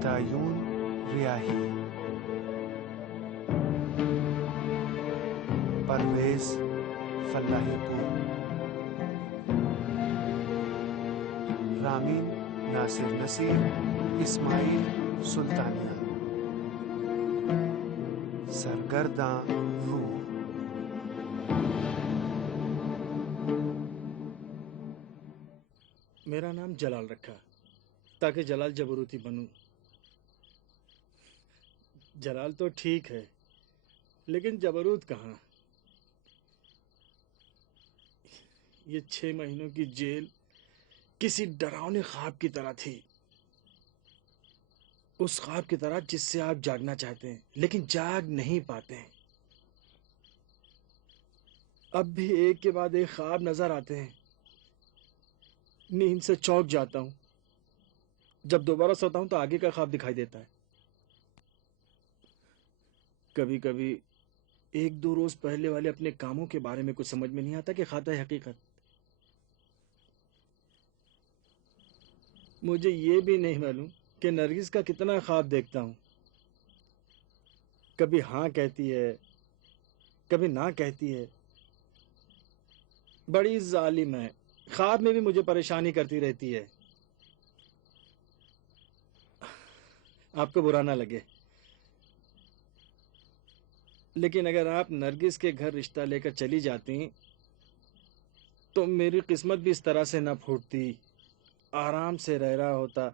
हतायून रियाही, परवेज फल्लाहीपुर, रामीन नासिर नसीर, इस्माइल सुल्तानिया, सरगर्दां रूह। मेरा नाम जलाल रखा ताकि जलाल जबरूती बनूं। जलाल तो ठीक है, लेकिन जबरूत कहाँ। ये 6 महीनों की जेल किसी डरावने ख्वाब की तरह थी। उस ख्वाब की तरह जिससे आप जागना चाहते हैं लेकिन जाग नहीं पाते हैं। अब भी एक के बाद एक ख्वाब नजर आते हैं। नींद से चौंक जाता हूं। जब दोबारा सोता हूं तो आगे का ख्वाब दिखाई देता है। कभी कभी 1-2 रोज पहले वाले अपने कामों के बारे में कुछ समझ में नहीं आता कि खाता है हकीकत। मुझे ये भी नहीं मालूम कि नरगिस का कितना ख्वाब देखता हूं। कभी हाँ कहती है, कभी ना कहती है। बड़ी जालिम है, ख्वाब में भी मुझे परेशानी करती रहती है। आपको बुरा ना लगे, लेकिन अगर आप नरगिस के घर रिश्ता लेकर चली जाती तो मेरी किस्मत भी इस तरह से ना फूटती, आराम से रह रहा होता।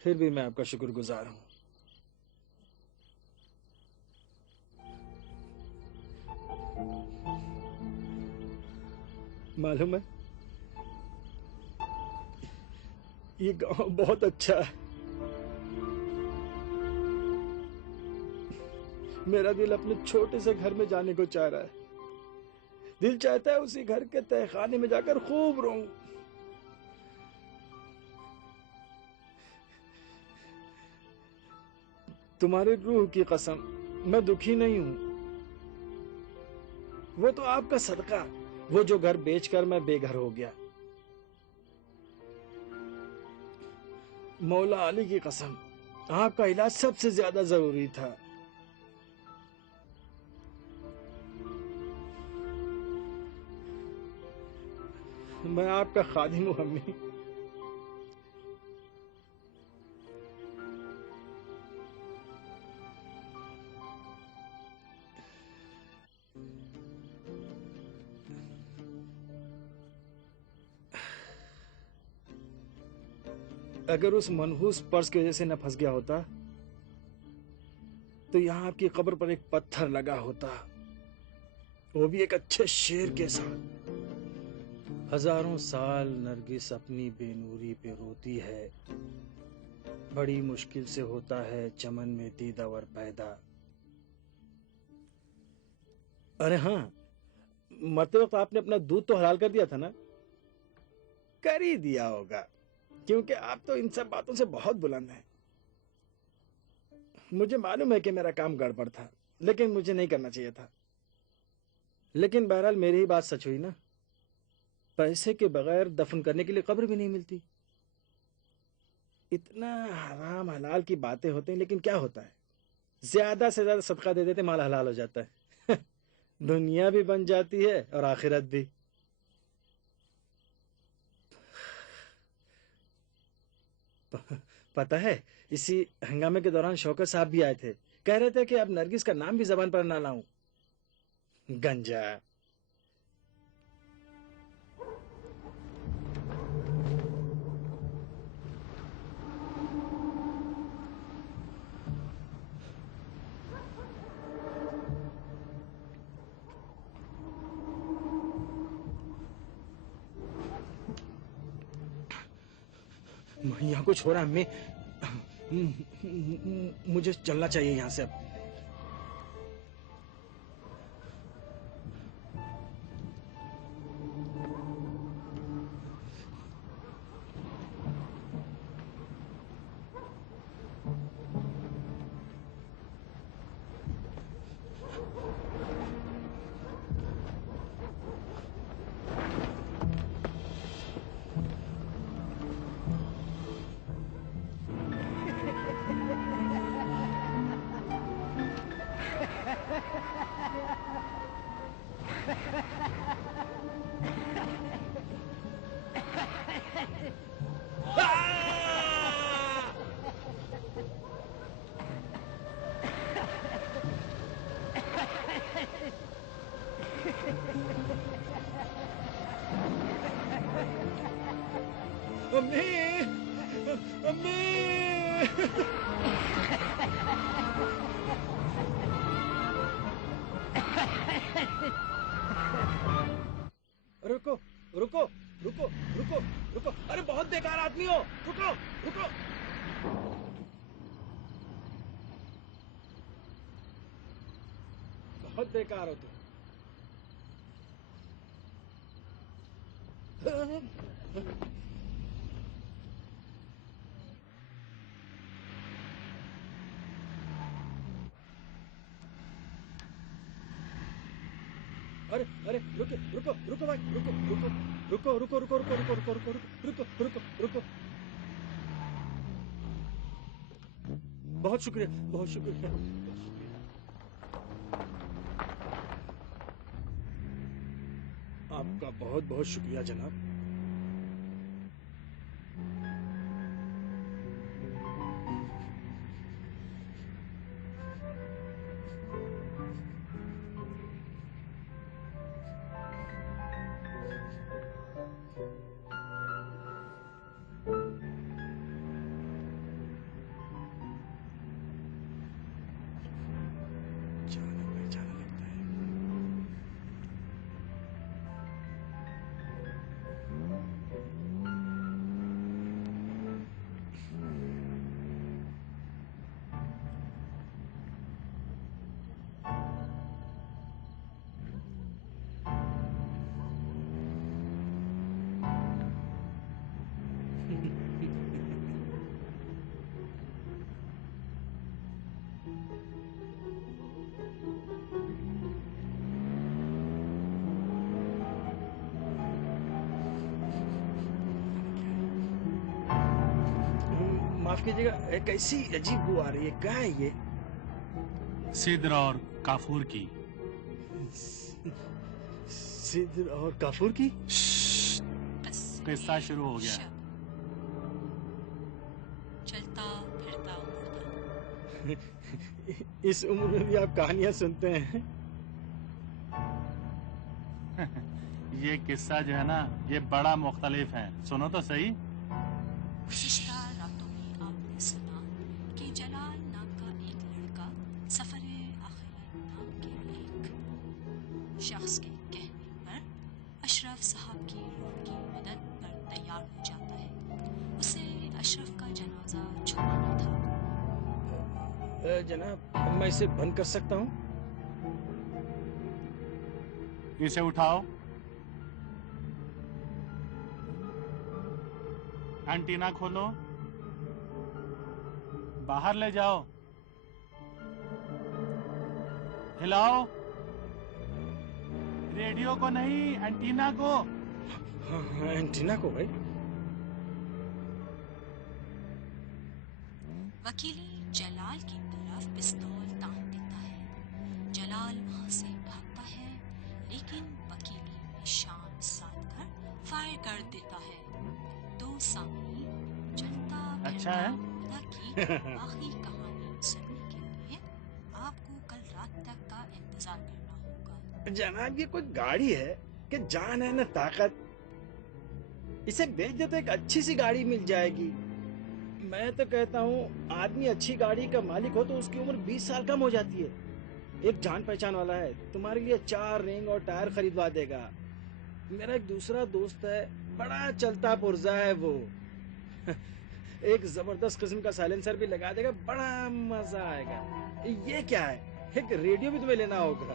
फिर भी मैं आपका शुक्रगुजार हूं। मालूम है, ये गांव बहुत अच्छा है। मेरा दिल अपने छोटे से घर में जाने को चाह रहा है। दिल चाहता है उसी घर के तहखाने में जाकर खूब रहूं। तुम्हारी रूह की कसम, मैं दुखी नहीं हूं। वो तो आपका सदका, वो जो घर बेचकर मैं बेघर हो गया। मौला अली की कसम, आपका इलाज सबसे ज्यादा जरूरी था। मैं आपका खादिम हूं अम्मी। अगर उस मनहूस पर्स की वजह से न फंस गया होता तो यहां आपकी कब्र पर एक पत्थर लगा होता, वो भी एक अच्छे शेर के साथ। हजारों साल नरगिस अपनी बेनूरी पे रोती है, बड़ी मुश्किल से होता है चमन में दीदावर पैदा। अरे हाँ, मरते वक्त आपने अपना दूध तो हलाल कर दिया था ना? कर ही दिया होगा, क्योंकि आप तो इन सब बातों से बहुत बुलंद हैं। मुझे मालूम है कि मेरा काम गड़बड़ था, लेकिन मुझे नहीं करना चाहिए था। लेकिन बहरहाल मेरी ही बात सच हुई ना। पैसे के बगैर दफन करने के लिए कब्र भी नहीं मिलती। इतना हराम हलाल की बातें होती हैं, लेकिन क्या होता है, ज्यादा से ज्यादा सदका दे देते, माल हलाल हो जाता है। दुनिया भी बन जाती है और आखिरत भी। पता है, इसी हंगामे के दौरान शौकत साहब भी आए थे। कह रहे थे कि अब नरगिस का नाम भी जबान पर ना लाऊं। गंजा। यहाँ कुछ हो रहा है अम्मी। मुझे चलना चाहिए यहाँ से अब। रुको रुको रुको रुको रुको, अरे बहुत बेकार आदमी हो, रुको रुको। बहुत बेकार हो तुम। अरे अरे रुको रुको रुको भाई, रुको रुको रुको रुको रुको रुको रुको रुको रुको रुको रुको रुको। बहुत शुक्रिया, बहुत शुक्रिया। आपका बहुत बहुत शुक्रिया जनाब। जाना पहचाना लगता है। माफ कीजिएगा, कैसी अजीब बू आ रही है, क्या है ये? सिद्र और काफूर की। सिद्र और काफूर की? किस्सा शुरू हो गया। चलता फिरता मुर्दा। इस उम्र में भी आप कहानियां सुनते हैं? ये किस्सा जो है ना, ये बड़ा मुख्तलिफ है, सुनो तो सही। गुज़िश्ता रातों में आपने सुना कि जलाल नाम का एक लड़का सफरे आखिरत नाम के एक शख्स के कहने पर अशरफ साहब की रूह की मदद पर तैयार हो जाता है। उसे अशरफ का जनाजा छुपाना था। जनाब, मैं इसे बंद कर सकता हूँ? इसे उठाओ, एंटीना खोलो, बाहर ले जाओ, हिलाओ, रेडियो को नहीं, एंटीना को। हाँ, एंटीना को भाई। वकीली जलाल की तरफ पिस्तौल तान देता है। जलाल वहां से भागता है, लेकिन वकीली में शान साध कर फायर कर देता है। तो सामने चलता अच्छा है। मुर्दा की बाकी कहानी सुनने के लिए आपको कल रात तक का इंतजार करना होगा। जनाब, ये कोई गाड़ी है कि जान है न ताकत? इसे बेच दे तो एक अच्छी सी गाड़ी मिल जाएगी। मैं तो कहता हूँ, आदमी अच्छी गाड़ी का मालिक हो तो उसकी उम्र 20 साल कम हो जाती है। एक जान पहचान वाला है, तुम्हारे लिए 4 रिंग और टायर खरीदवा देगा। मेरा एक दूसरा दोस्त है, बड़ा चलता पुर्जा है वो। एक जबरदस्त किस्म का साइलेंसर भी लगा देगा, बड़ा मजा आएगा। ये क्या है, एक रेडियो भी तुम्हें लेना होगा।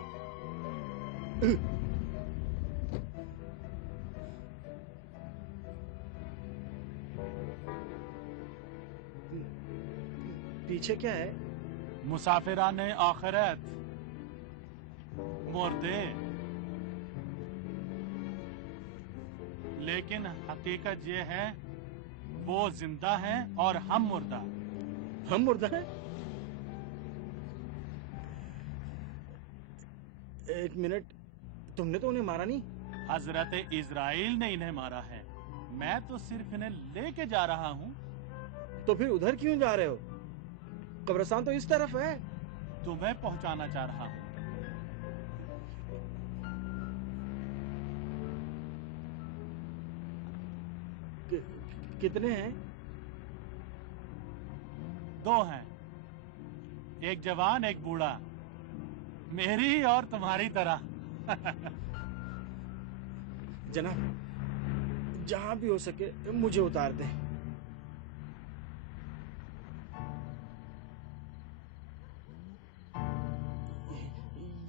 पीछे क्या है? मुसाफिराने आखिरत, मुर्दे। लेकिन हकीकत ये है, वो जिंदा है और हम मुर्दा। हम मुर्दा हैं? एक मिनट, तुमने तो उन्हें मारा नहीं? हजरत इजराइल ने इन्हें मारा है, मैं तो सिर्फ इन्हें लेके जा रहा हूँ। तो फिर उधर क्यों जा रहे हो? कब्रिस्तान तो इस तरफ है। तुम्हें पहुंचाना चाह रहा हूँ। कितने हैं? दो हैं, एक जवान एक बूढ़ा, मेरी और तुम्हारी तरह। जनाब, जहां भी हो सके मुझे उतार दें।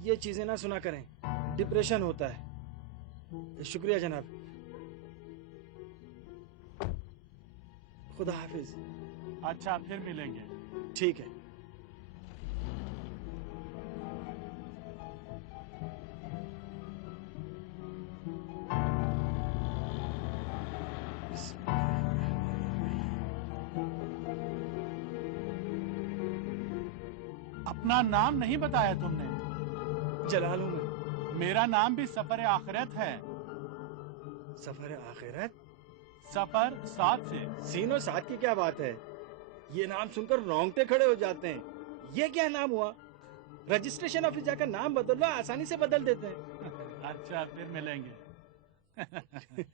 ये चीजें ना सुना करें, डिप्रेशन होता है। शुक्रिया जनाब, खुदा हाफिज। अच्छा, फिर मिलेंगे। ठीक है। अपना नाम नहीं बताया तुमने। जलाल हूं मैं। मेरा नाम भी सफर आखिरत है। सफर आखिरत? सफर साथ से। सीनो साथ की क्या बात है? ये नाम सुनकर रोंगटे खड़े हो जाते हैं। ये क्या नाम हुआ? रजिस्ट्रेशन ऑफिस जाकर नाम बदल लो, आसानी से बदल देते हैं। अच्छा, फिर मिलेंगे।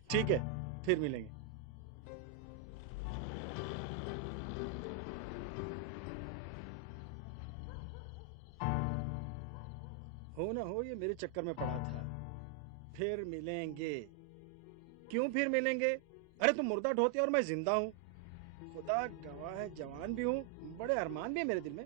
ठीक है, फिर मिलेंगे। हो ना हो, ये मेरे चक्कर में पड़ा था। फिर मिलेंगे? क्यों फिर मिलेंगे? अरे तुम मुर्दा ढोते और मैं जिंदा हूं। खुदा गवाह है, जवान भी हूं, बड़े अरमान भी है मेरे दिल में।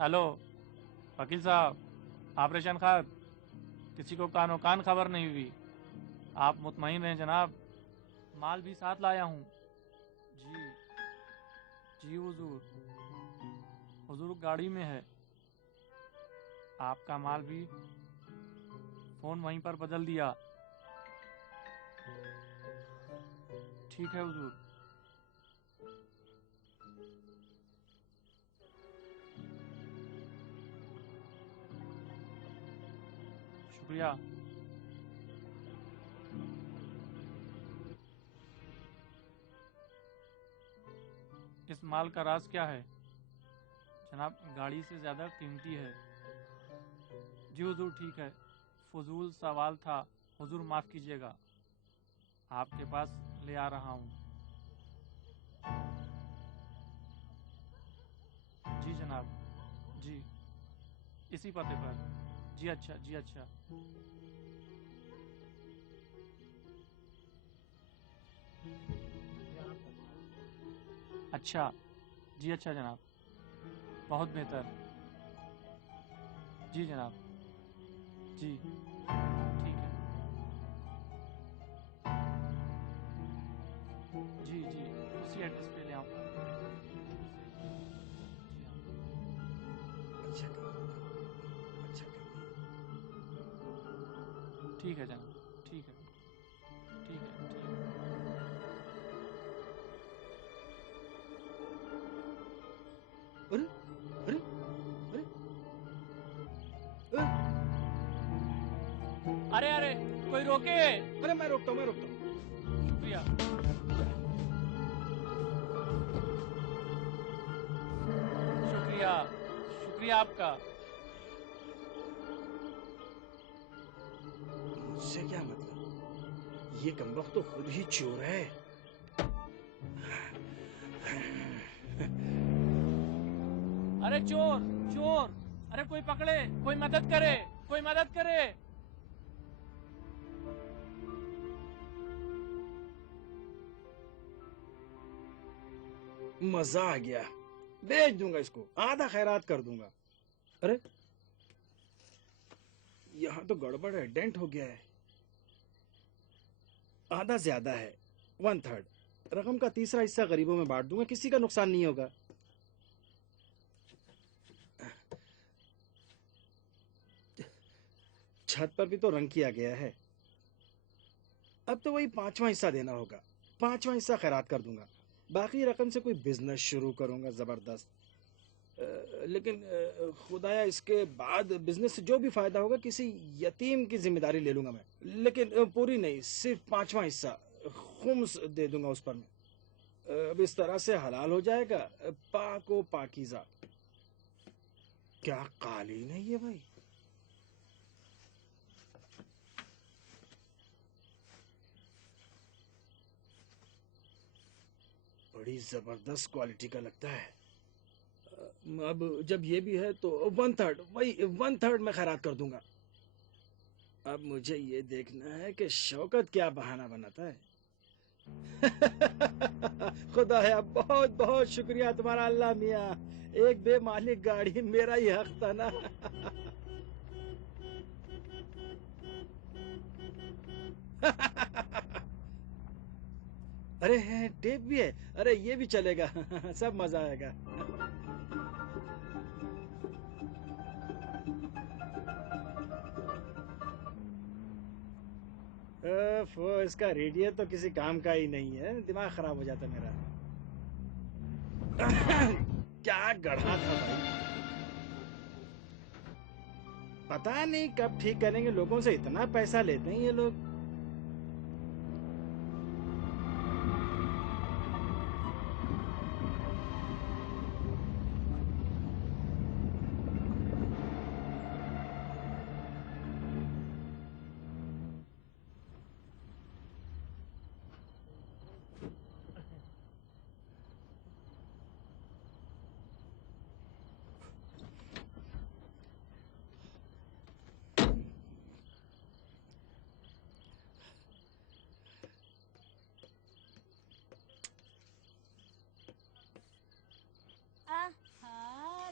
हेलो वकील साहब, ऑपरेशन खाब, किसी को कानो कान खबर नहीं हुई। आप मुतमईन रहें जनाब, माल भी साथ लाया हूँ। जी जी हुजूर, हुजूर गाड़ी में है। आपका माल भी फोन वहीं पर बदल दिया। ठीक है हुजूर। शुक्रिया। इस माल का राज क्या है जनाब? गाड़ी से ज्यादा कीमती है। जी हुजूर ठीक है, फजूल सवाल था, हुजूर माफ कीजिएगा। आपके पास ले आ रहा हूँ। जी जनाब, जी इसी पते पर। जी अच्छा, जी अच्छा। अच्छा, जी अच्छा जनाब, बहुत बेहतर। जी जनाब, जी ठीक है। जी जी, उसी एड्रेस पे ले आऊँगा। जी हाँ। अच्छा करो, अच्छा करो। ठीक है जनाब, ठीक है, ठीक है, ठीक है। अरे अरे अरे अरे अरे कोई रोके। अरे मैं रोकता हूँ। शुक्रिया। शुक्रिया शुक्रिया आपका। मुझसे क्या मतलब, ये कमबख्त तो खुद ही चोर है। अरे चोर चोर, अरे कोई पकड़े, कोई मदद करे, कोई मदद करे। मजा आ गया, बेच दूंगा इसको, आधा खैरात कर दूंगा। अरे यहाँ तो गड़बड़ है, डेंट हो गया है। आधा ज्यादा है, 1/3। रकम का तीसरा हिस्सा गरीबों में बांट दूंगा, किसी का नुकसान नहीं होगा। छत पर भी तो रंग किया गया है। अब तो वही 5वां हिस्सा देना होगा। 5वां हिस्सा खैरात कर दूंगा, बाकी रकम से कोई बिजनेस शुरू करूंगा जबरदस्त। लेकिन खुदाया इसके बाद बिजनेस से जो भी फायदा होगा किसी यतीम की जिम्मेदारी ले लूंगा मैं, लेकिन पूरी नहीं, सिर्फ 5वां हिस्सा खुम्स दे दूंगा उस पर मैं। अब इस तरह से हलाल हो जाएगा, पाको पाकीज़ा। क्या कालीन है ये भाई। बड़ी जबरदस्त क्वालिटी का लगता है। अब जब ये भी है तो 1/3, वही 1/3 मैं खैरात कर दूंगा। अब मुझे ये देखना है कि शौकत क्या बहाना बनाता है। खुदा है, बहुत बहुत शुक्रिया तुम्हारा अल्लाह मियाँ। एक बेमालिक गाड़ी मेरा ही हक था ना। अरे है, टेप भी है। अरे ये भी चलेगा। सब मजा आएगा। इसका रेडियो तो किसी काम का ही नहीं है, दिमाग खराब हो जाता मेरा। क्या गढ़ा था भाई, पता नहीं कब ठीक करेंगे। लोगों से इतना पैसा लेते हैं ये लोग।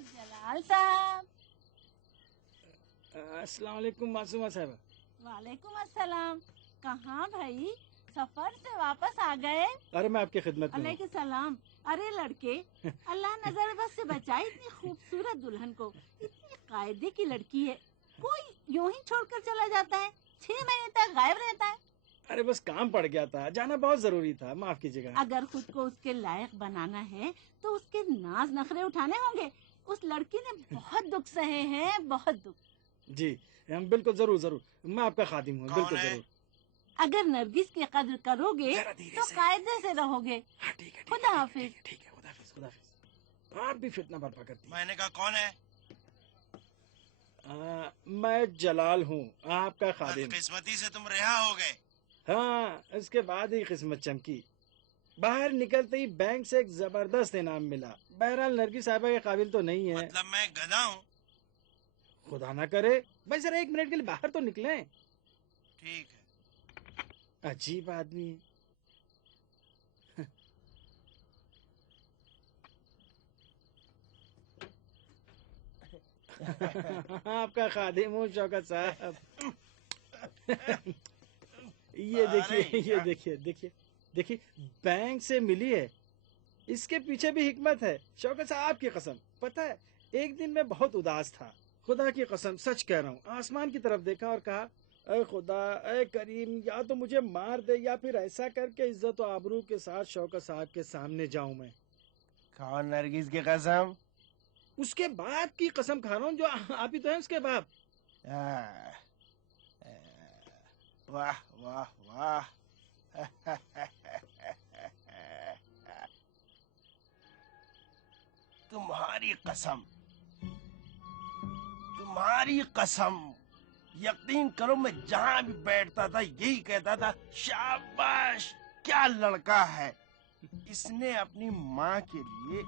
जलाल साहब। अस्सलाम वालेकुम मासूमा साहब। वालेकुम अस्सलाम। कहाँ भाई, सफर से वापस आ गए? अरे मैं आपकी खिदमत में हूँ। अलैकुम सलाम। अरे लड़के, अल्लाह नजर बस से बचाए इतनी खूबसूरत दुल्हन को। इतनी कायदे की लड़की है, कोई यूं ही छोड़कर चला जाता है, 6 महीने तक गायब रहता है। अरे बस काम पड़ गया था, जाना बहुत जरूरी था, माफ कीजिएगा। अगर खुद को उसके लायक बनाना है तो उसके नाज नखरे उठाने होंगे। उस लड़की ने बहुत दुख सहे हैं, बहुत दुख। जी हम बिल्कुल जरूर जरूर, मैं आपका खादिम हूँ, बिल्कुल जरूर। अगर नरगिस की कद्र करोगे तो कायदे से रहोगे। हाँ, ठीक है, खुदा हाफिज। ठीक है, खुदा हाफिज, खुदा हाफिज। आप भी फितना बर्पा करती हैं। मैंने कहा कौन है? मैं जलाल हूँ, आपका खादिम। बदकिस्मती से तुम रिहा हो गए। हाँ, इसके बाद ही किस्मत चमकी। बाहर निकलते ही बैंक से एक जबरदस्त इनाम मिला। बहरहाल नरगिस साहिबा के काबिल तो नहीं है। मतलब मैं गधा हूँ? खुदा ना करे। भाई जरा 1 मिनट के लिए बाहर तो निकलें। ठीक है। अजीब आदमी है। आपका खादिम हूँ शौकत साहब। ये देखिए, ये देखिए, देखिए देखिए, बैंक से मिली है। इसके पीछे भी हिकमत है। शौकत साहब आपकी कसम, पता है एक दिन मैं बहुत उदास था, खुदा की कसम सच कह रहा हूँ। आसमान की तरफ देखा और कहा, अरे खुदा, अरे करीम, या तो मुझे मार दे या फिर ऐसा करके इज्जत और आबरू के साथ शौकत साहब के सामने जाऊं मैं। कौन नरगिस की कसम? उसके बाप की कसम खा रहा हूँ, जो आप ही तो हैं उसके बाप। वाह वाह वाह। तुम्हारी कसम, तुम्हारी कसम। यकीन करो मैं जहां भी बैठता था यही कहता था, शाबाश क्या लड़का है। इसने अपनी माँ के लिए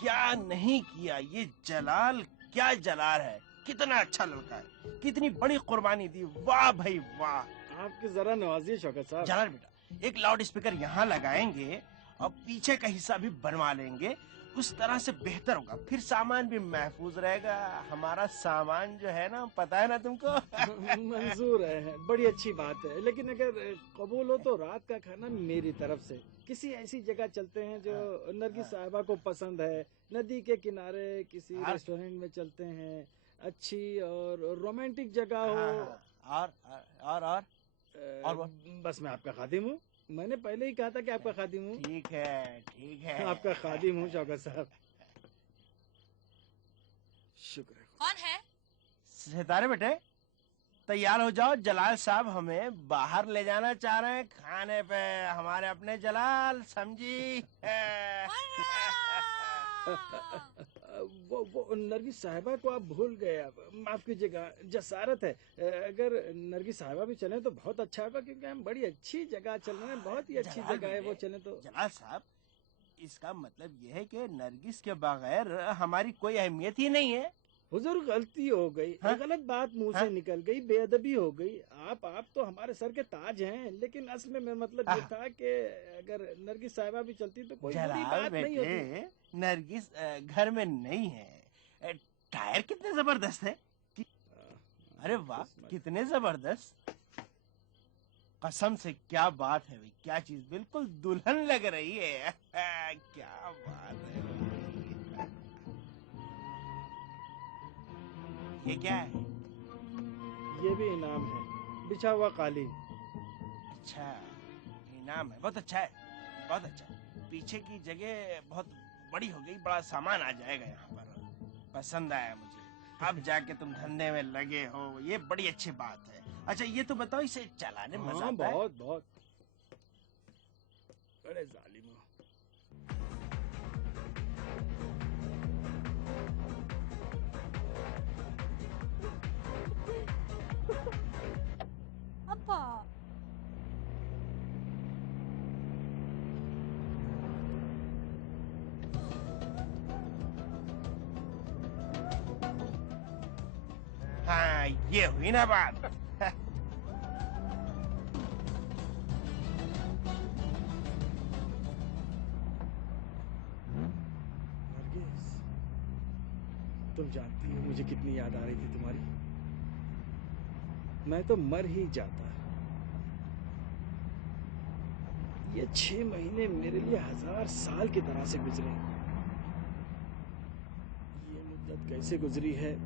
क्या नहीं किया। ये जलाल क्या जलाल है, कितना अच्छा लड़का है, कितनी बड़ी कुर्बानी दी। वाह भाई वाह। आपकी जरा नवाजिए शौकत साहब। जलाल बेटा, एक लाउड स्पीकर यहाँ लगाएंगे और पीछे का हिस्सा भी बनवा लेंगे, उस तरह से बेहतर होगा। फिर सामान भी महफूज रहेगा। हमारा सामान जो है ना, पता है ना तुमको। मंजूर है, बड़ी अच्छी बात है। लेकिन अगर कबूल हो तो रात का खाना मेरी तरफ से। किसी ऐसी जगह चलते हैं जो नरगिस साहिबा को पसंद है। नदी के किनारे किसी रेस्टोरेंट में चलते हैं, अच्छी और रोमांटिक जगह हो। और बस मैं आपका खादिम हूँ। मैंने पहले ही कहा था कि आपका खादिम हूँ। ठीक है ठीक है। आपका खादिम हूँ शौकत साहब। शुक्र है। कौन है? सितारे बेटे तैयार हो जाओ, जलाल साहब हमें बाहर ले जाना चाह रहे हैं खाने पे। हमारे अपने जलाल, समझी। वो नरगिस साहिबा को आप भूल गए। आप माफ कीजिएगा, जसारत है। अगर नरगिस साहिबा भी चले तो बहुत अच्छा होगा, क्योंकि हम बड़ी अच्छी जगह चल रहे हैं। बहुत ही अच्छी जलाल जगह है, वो बेटे, चले तो। जलाल साहब इसका मतलब ये है कि नरगिस के बगैर हमारी कोई अहमियत ही नहीं है। हुजूर गलती हो गई। हाँ? गलत बात मुंह हाँ? से निकल गई, बेअदबी हो गई। आप तो हमारे सर के ताज हैं, लेकिन असल में मतलब ये था कि अगर नरगिस साहिबा भी चलती तो कोई बुरी जलाल बात नहीं होती। बेटे, नरगिस घर में नहीं है। टायर कितने जबरदस्त है। अरे वाह कितने जबरदस्त। कसम से क्या बात है भाई, क्या चीज, बिल्कुल दुल्हन लग रही है। क्या बात है। ये क्या है? ये भी इनाम है, बिछा हुआ कालीन। अच्छा इनाम है, बहुत अच्छा है, बहुत अच्छा है। पीछे की जगह बहुत बड़ी हो गई, बड़ा सामान आ जाएगा यहाँ पर। पसंद आया मुझे। अब जाके तुम धंधे में लगे हो, ये बड़ी अच्छी बात है। अच्छा ये तो बताओ, इसे चलाने में मजा आता है? बहुत बहुत। बड़े जालिम हो। अब्बा हाँ ये हुई ना बात। नरगिस, तुम जानती हो मुझे कितनी याद आ रही थी तुम्हारी। मैं तो मर ही जाता। ये 6 महीने मेरे लिए 1000 साल की तरह से गुजरे। ये मुद्दत कैसे गुजरी है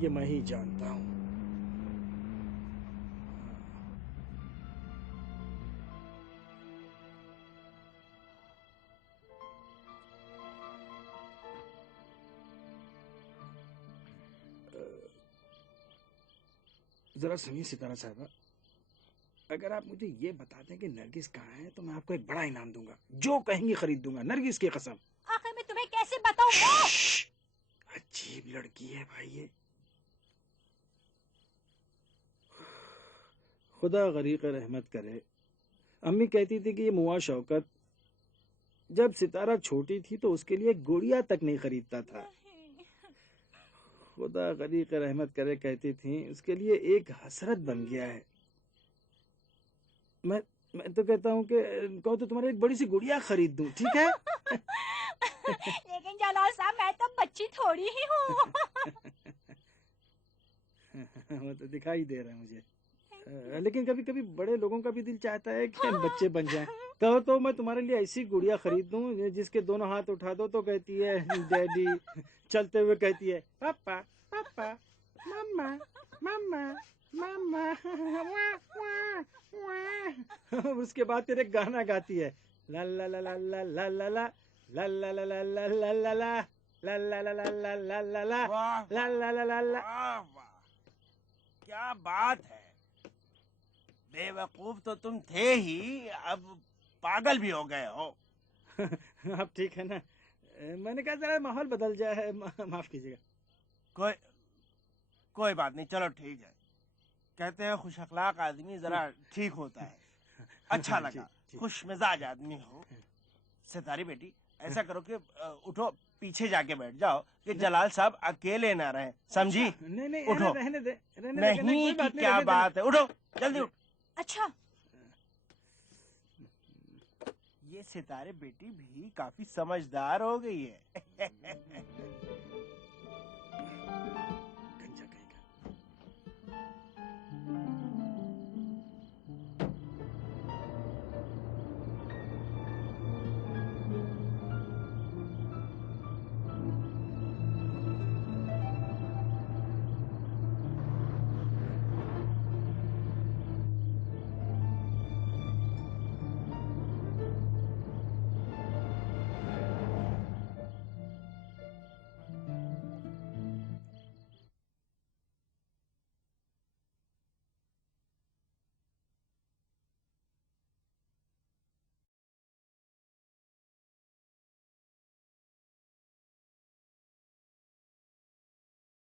ये मैं ही जानता हूँ। जरा सुनिए सितारा साहबा, अगर आप मुझे ये बता दें कि नरगिस कहाँ है तो मैं आपको एक बड़ा इनाम दूंगा। जो कहेंगी खरीद दूंगा, नरगिस की कसम। आखिर मैं तुम्हें कैसे बताऊं वो? अजीब लड़की है भाई ये। खुदा गरीक रहमत करे। अम्मी कहती थी कि ये मुआ शौकत जब सितारा छोटी थी तो उसके लिए गुड़िया तक नहीं खरीदता था। खुदा गरीक रहमत करे, कहती थी उसके लिए एक हसरत बन गया है। मैं तो कहता हूँ कि कहो तो तुम्हारे एक बड़ी सी गुड़िया खरीद दूं, ठीक है? लेकिन जलाल साहब मैं तो बच्ची थोड़ी ही हूँ। वो तो दिखाई दे रहा है मुझे। लेकिन कभी कभी बड़े लोगों का भी दिल चाहता है कि बच्चे बन जाएं। कहो तो मैं तुम्हारे लिए ऐसी गुड़िया खरीद दूं जिसके दोनों हाथ उठा दो तो कहती है डैडी, चलते हुए कहती है पापा पापा, मम्मा मम्मा मम्मा, उसके बाद तेरे गाना गाती है ला ला ला ला ला ला ला ला ला ला ला ला ला ला ला ला। ला ला ला ला ला ला ला ला वाह ला ला ला ला ला। वाह वाह, क्या बात है। बेवकूफ तो तुम थे ही, अब पागल भी हो गए हो। अब ठीक है ना, मैंने कहा जरा माहौल बदल जाए, माफ कीजिएगा। कोई कोई बात नहीं, चलो ठीक है। कहते हैं खुश अखलाक आदमी जरा ठीक होता है। अच्छा लगा, खुश मिजाज आदमी हो। सितारी बेटी, ऐसा करो कि उठो, पीछे जाके बैठ जाओ कि जलाल साहब अकेले ना रहे, समझी? नहीं नहीं, उठो। रहने दे, नहीं कि क्या बात है, उठो जल्दी उठ। अच्छा, ये सितारे बेटी भी काफी समझदार हो गई है।